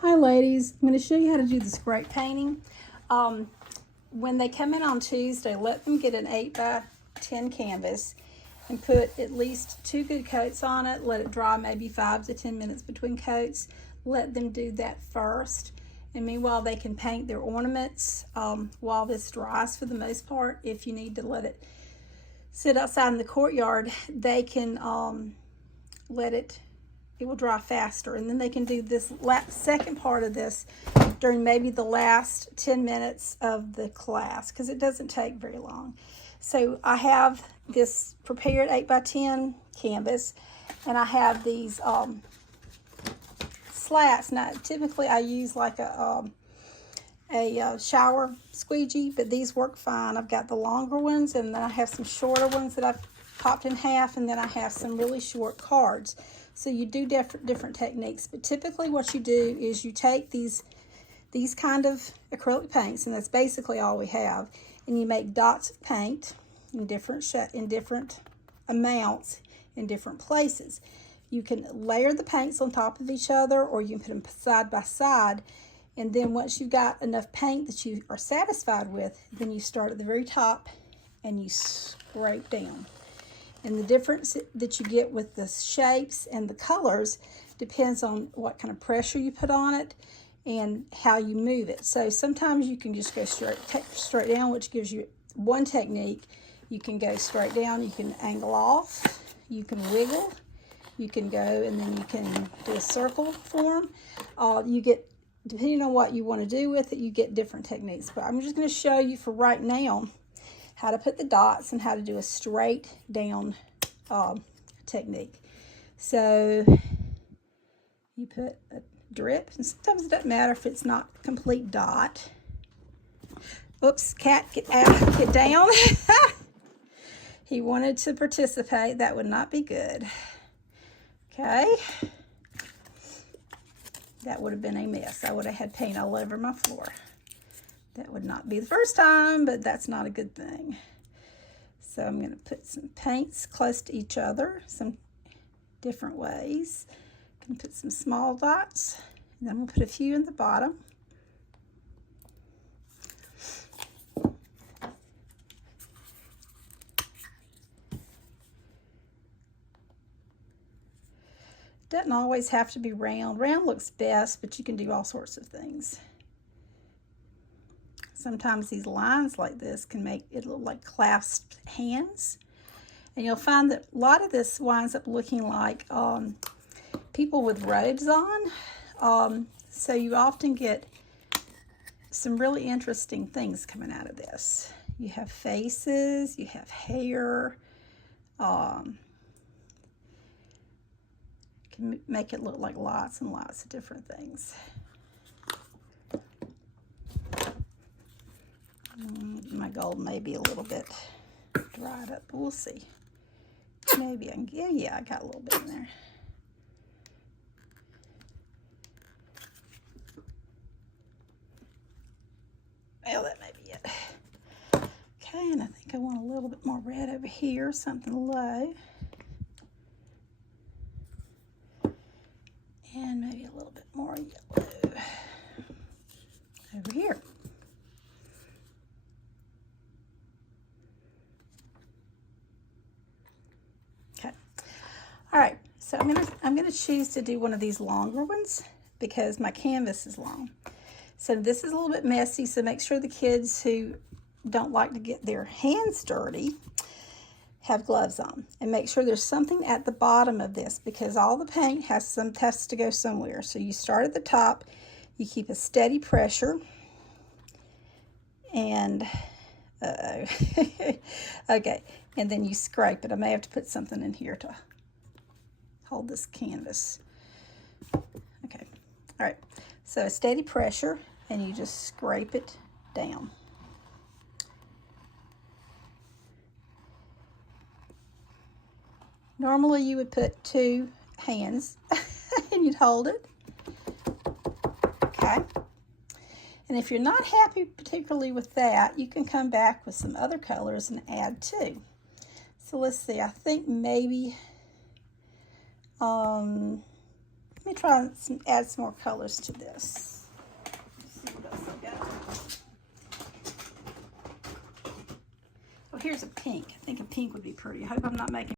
Hi ladies, I'm going to show you how to do this scrape painting. When they come in on Tuesday, let them get an 8x10 canvas and put at least 2 good coats on it. Let it dry maybe 5 to 10 minutes between coats. Let them do that first. And meanwhile, they can paint their ornaments while this dries for the most part. If you need to let it sit outside in the courtyard, they can let it will dry faster, and then they can do this second part of this during maybe the last 10 minutes of the class, because it doesn't take very long. So I have this prepared 8x10 canvas, and I have these slats. Now typically I use like a shower squeegee, but these work fine. I've got the longer ones, and then I have some shorter ones that I've popped in half, and then I have some really short cards. So you do different techniques, but typically what you do is you take these kind of acrylic paints, and that's basically all we have, and you make dots of paint in different amounts in different places. You can layer the paints on top of each other, or you can put them side by side, and then once you've got enough paint that you are satisfied with, then you start at the very top and you scrape down. And the difference that you get with the shapes and the colors depends on what kind of pressure you put on it and how you move it. So sometimes you can just go straight down, which gives you one technique. You can go straight down, you can angle off, you can wiggle, you can go, and then you can do a circle form. You get, depending on what you want to do with it, you get different techniques. But I'm just going to show you for right now how to put the dots and how to do a straight down technique. So you put a drip, and sometimes it doesn't matter if it's not a complete dot. Oops, cat, get out, get down. He wanted to participate. That would not be good. Okay. That would have been a mess. I would have had paint all over my floor. That would not be the first time, but that's not a good thing. So I'm going to put some paints close to each other, some different ways. I'm going to put some small dots, and then I'm going to put a few in the bottom. Doesn't always have to be round. Round looks best, but you can do all sorts of things. Sometimes these lines like this can make it look like clasped hands. And you'll find that a lot of this winds up looking like people with robes on. So you often get some really interesting things coming out of this. You have faces, you have hair. Can make it look like lots and lots of different things. My gold may be a little bit dried up, but we'll see. Maybe I can, yeah, I got a little bit in there. Well, that may be it. Okay, and I think I want a little bit more red over here, something low. And maybe a little bit more yellow over here. Okay. All right. So I'm gonna choose to do one of these longer ones because my canvas is long. So this is a little bit messy. So make sure the kids who don't like to get their hands dirty have gloves on, and make sure there's something at the bottom of this because all the paint has to go somewhere. So you start at the top, you keep a steady pressure, and okay, and then you scrape it. I may have to put something in here to hold this canvas. Okay, all right, so a steady pressure, and you just scrape it down. Normally you would put 2 hands and you'd hold it. Okay. And if you're not happy particularly with that, you can come back with some other colors and add 2. So let's see, I think maybe me try and add some more colors to this. Let's see what else I got. Oh, here's a pink. I think a pink would be pretty. I hope I'm not making